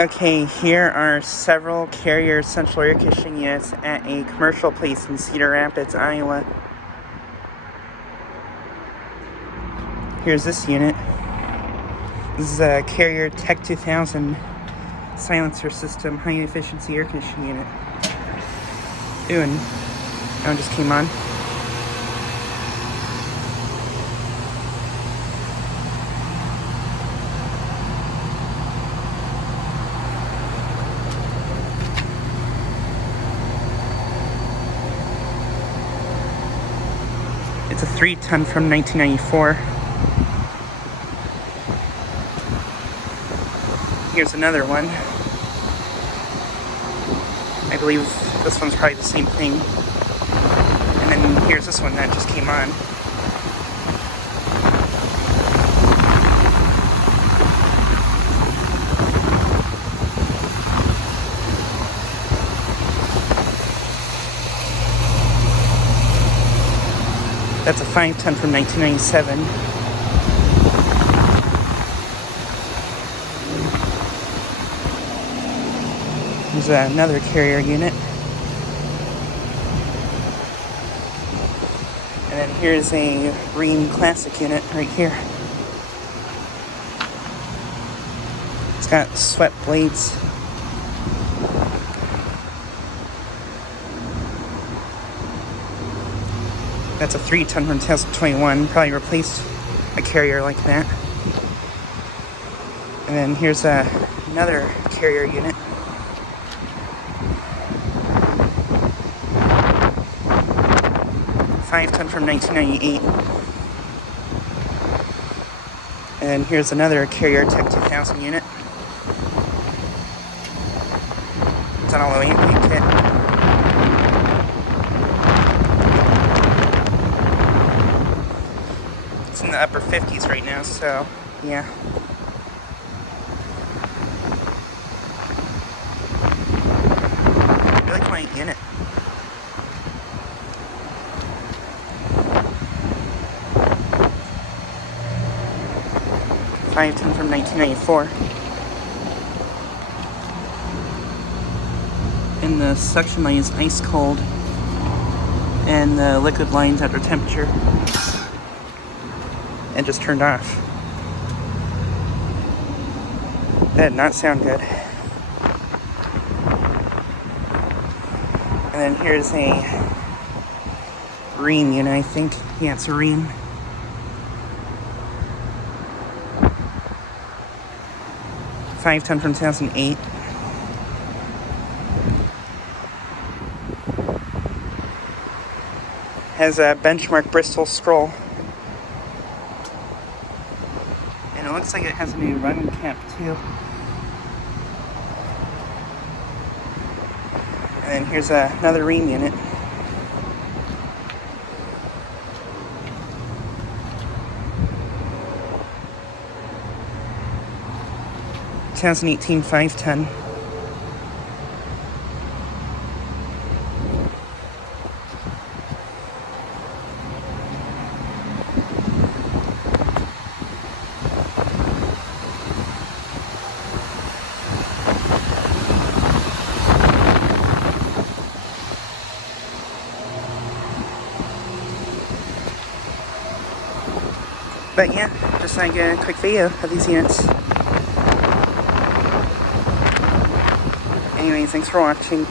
Okay, here are several Carrier central air conditioning units at a commercial place in Cedar Rapids, Iowa. Here's this unit. This is a Carrier TECH2000 silencer system, high efficiency air conditioning unit. Ooh, and that one just came on. It's a 3-ton from 1994. Here's another one. I believe this one's probably the same thing. And then here's this one that just came on. That's a 5-ton from 1997. There's another Carrier unit. And then here's a Rheem Classic unit right here. It's got swept blades. That's a 3-ton from 2021. Probably replaced a Carrier like that. And then here's another Carrier unit. $5-ton from 1998. And here's another Carrier TECH2000 unit. It's an all-in kit. It's in the upper 50s right now, so yeah. Really quaint unit. $5-ton from 1994. And the suction line is ice cold, and the liquid line's at their temperature. And just turned off. That did not sound good. And then here's a Rheem unit, I think. Yeah, it's a Rheem. $5-ton from 2008. Has a benchmark Bristol scroll. And it looks like it has a new run cap too. And then here's another Rheem unit. (2018) 5-ton. But yeah, just like a quick video of these units. Anyway, thanks for watching.